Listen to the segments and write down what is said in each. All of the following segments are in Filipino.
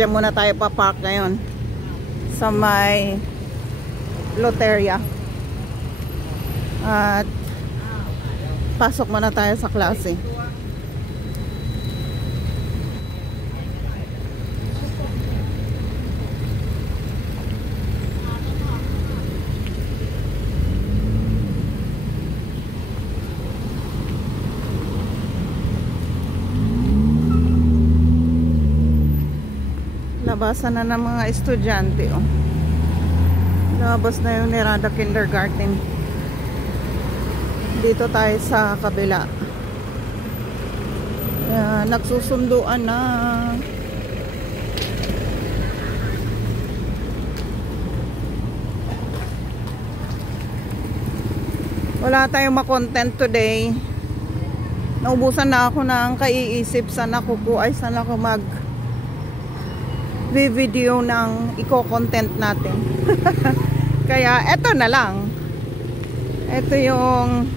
Diyan muna tayo papark ngayon sa may Loteria. At pasok muna tayo sa klase. Labasan na ng mga estudyante, oh. Labas na yung Miranda Kindergarten. Dito tayo sa kabila. Nagsusunduan na. Wala tayong ma-content today. Naubusan na ako ng kaiisip. Saan ako mag video ng i-content natin. Kaya eto na lang. Ito yung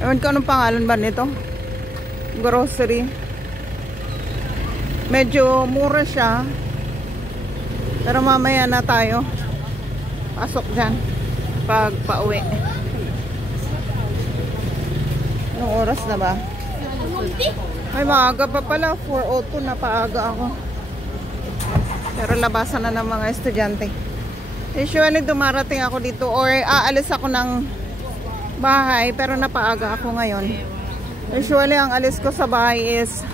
ewan ko anong pangalan ba nito, grocery. Medyo mura siya, pero mamaya na tayo pasok dyan pag pauwi. Anong oras na ba? Ay, maaga pa pala. 4:02 na, paaga ako. Pero labasan na ng mga estudyante. Usually dumarating ako dito or aalis ako ng bahay, pero napaaga ako ngayon. Usually ang alis ko sa bahay is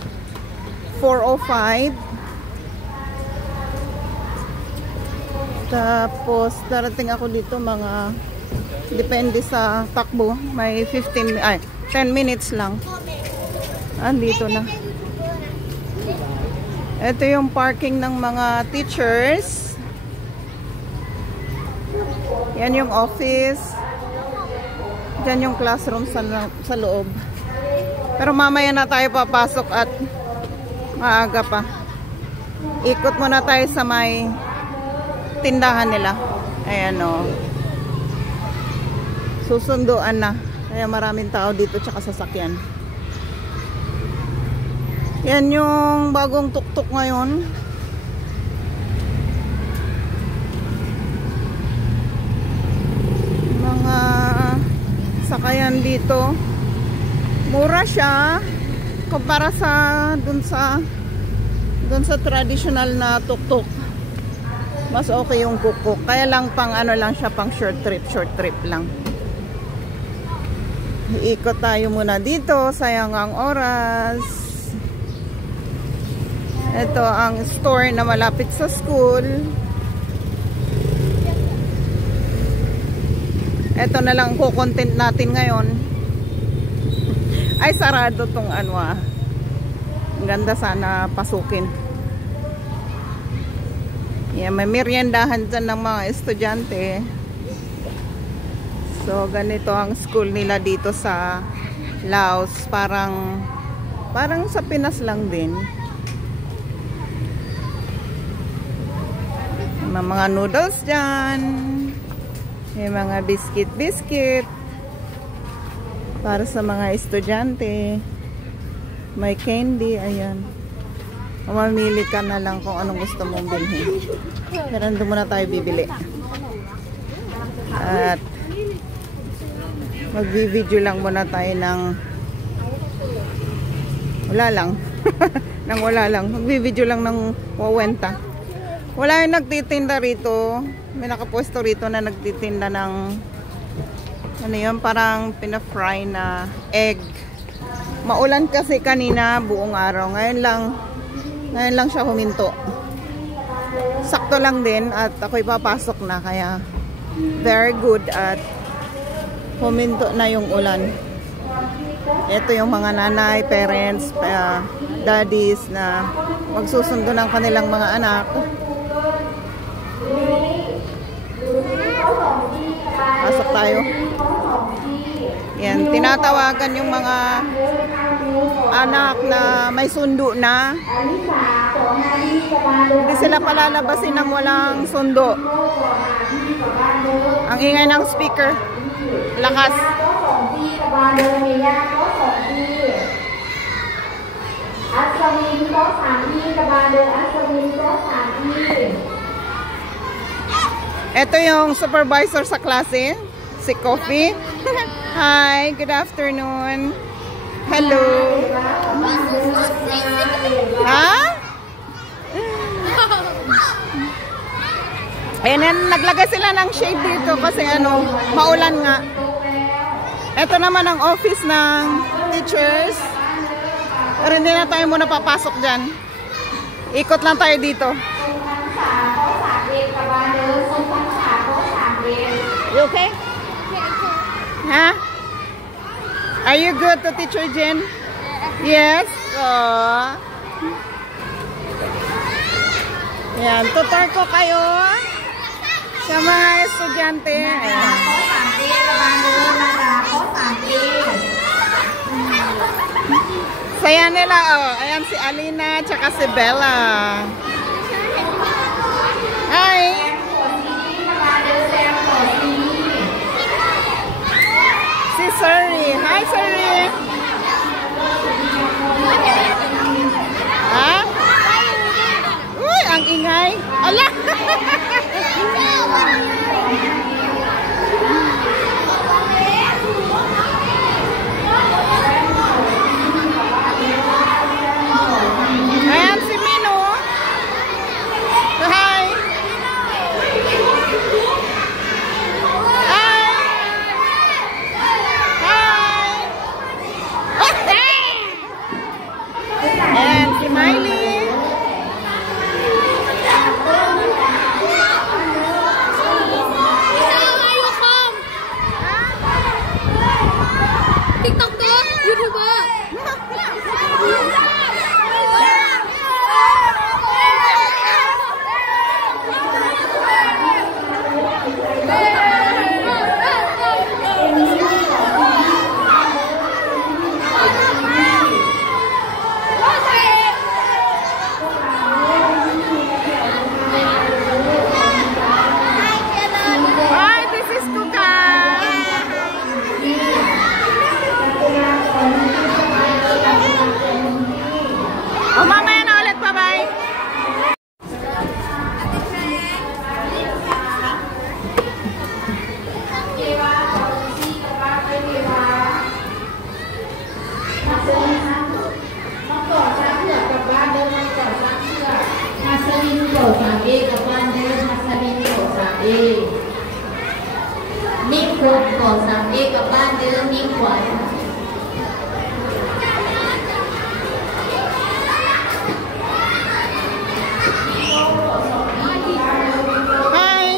4:05. Tapos darating ako dito mga, depende sa takbo, may 10 minutes lang. Andito na. Ito yung parking ng mga teachers. Yan yung office. Diyan yung classroom sa loob. Pero mamaya na tayo papasok at maaga pa. Ikot muna tayo sa may tindahan nila. Ayan, o. Susunduan na. Kaya maraming tao dito tsaka sasakyan. Yan yung bagong tuktok ngayon. Mga sakayan dito. Mura siya kumpara sa dun sa traditional na tuktok. Mas okay yung kukuk. Kaya lang pang ano lang siya, pang short trip lang. Iikot tayo muna dito. Sayang ang oras. Ito ang store na malapit sa school. Ito na lang ko-content natin ngayon. Ay, sarado tong ano, ah. Ang ganda, sana pasukin. Yan, may meriendahan dyan ng mga estudyante. So, ganito ang school nila dito sa Laos. Parang sa Pinas lang din. May mga noodles dyan. May mga biscuit. Para sa mga estudyante. May candy. Ayan. Mamili ka na lang kung anong gusto mong bilhin. Pero nandun muna tayo bibili. At mag-video lang muna tayo ng wala lang. Nang wala lang. Mag-video lang ng wawenta. Wala yung nagtitinda rito. May nakapwesto rito na nagtitinda ng ano yun, parang pina-fry na egg. Maulan kasi kanina buong araw. Ngayon lang siya huminto. Sakto lang din at ako'y papasok na, kaya very good at huminto na yung ulan. Ito yung mga nanay, parents, daddies na magsusundo ng kanilang mga anak. Pasok tayo. Yan, tinatawagan yung mga anak na may sundo na. Hindi sila palalabasin ng walang sundo. Ang ingay ng speaker. Lakas. At วินโต๊ะ3 ที่กระบาลเดินอัศวินโต๊ะ3 ที่ Ito yung supervisor sa klase, si Coffee. Hi, good afternoon. Hello. Ha? Ayan, naglagay sila ng shade dito kasi ano, maulan nga. Ito naman ang office ng teachers. Pero hindi na tayo muna papasok dyan. Ikot lang tayo dito. You okay? Huh? Are you good to Teacher Jen? Yes? Aww. Yan, tutor ko kayo sa mga estudyante. Ayan. Saya nila, oh. Ayan si Alina, tsaka si Bella. Hi! Si Suri. Hi, Suri! Ha? Uy, ang ingay. Ala! Ayan si Mino. Hi. Hi. Hi. Ayan si Miley. TikTok to? YouTuber? Hi, this is Kuka. O, mamaya na ulit. Bye-bye.มิครุก่อ3A กับบ้านเดิมมิขวัญ Hi.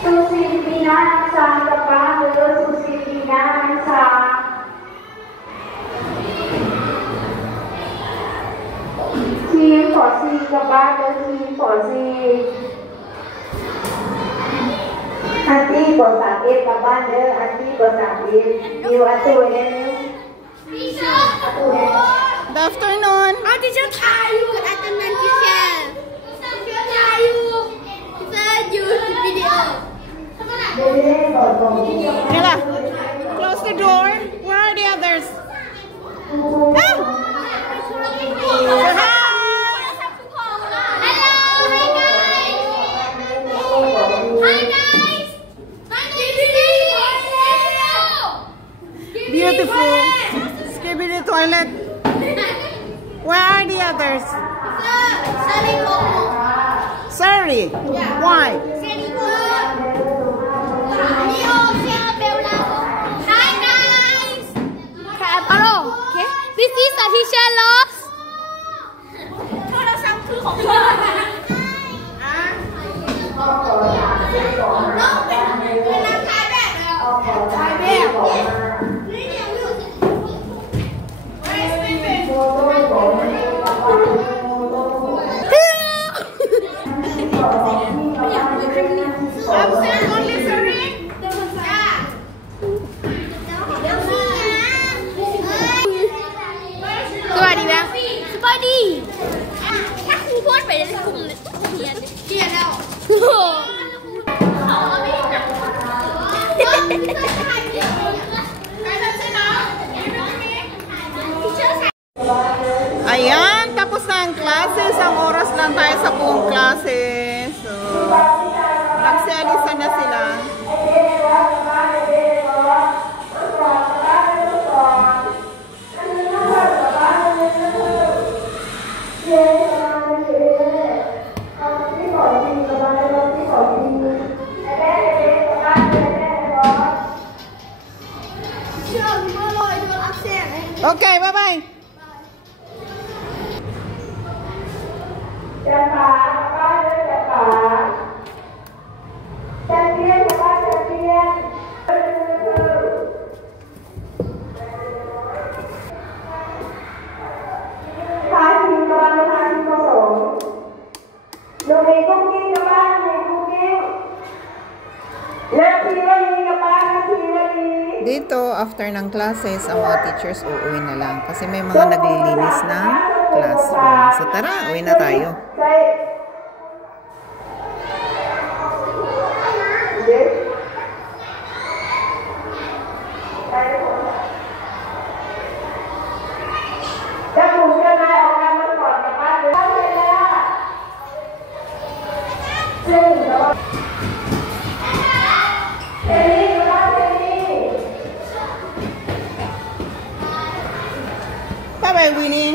Susipina sa kapalo, susipina sa C for C kapalo, C for C Ati for sakit kapalo, ati for sakit New atu ya Atu ya Good afternoon. Teacher tayo! Atanan teacher! Teacher tayo! Teacher, video! Mila, close the door. Where are the others? Ah! Say hi. Hello! Hi guys! Hi guys! Beautiful. Skibidi toilet. Where are the others? Sorry, Coco. Sorry. Why? Sorry, Coco. กี้สาธิชาลอสโทรศัพท์คือของเธอน้องเป็นนักถ่ายแบบแล้วถ่ายแบบนี่เดี๋ยวอยู่I'm only sorry. สวัสดีแบงค์สวัสดีถ้าครูพูดไปในกลุ่มเรียนแล้วAyan, tapos na ang classes. Ang oras lang tayo sa buong classes. So, nagsialisa na sila. Okay, bye-bye. Dito, after ng classes, ang mga teachers uuwi na lang kasi may mga naglilinis ng classroom. So tara, uwi na tayo. Bye-bye, Winnie.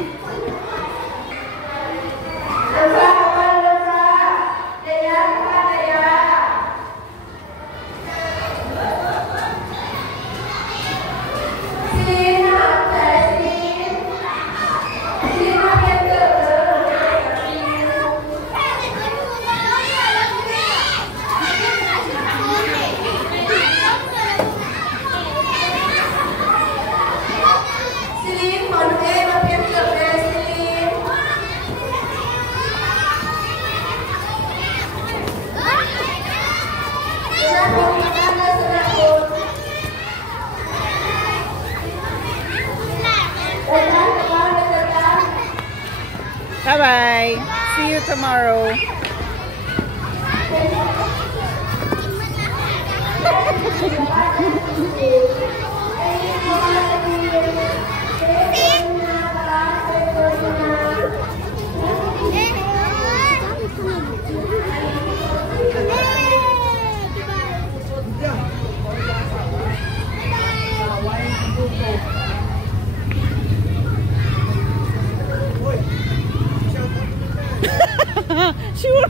Bye-bye. See you tomorrow. Sure.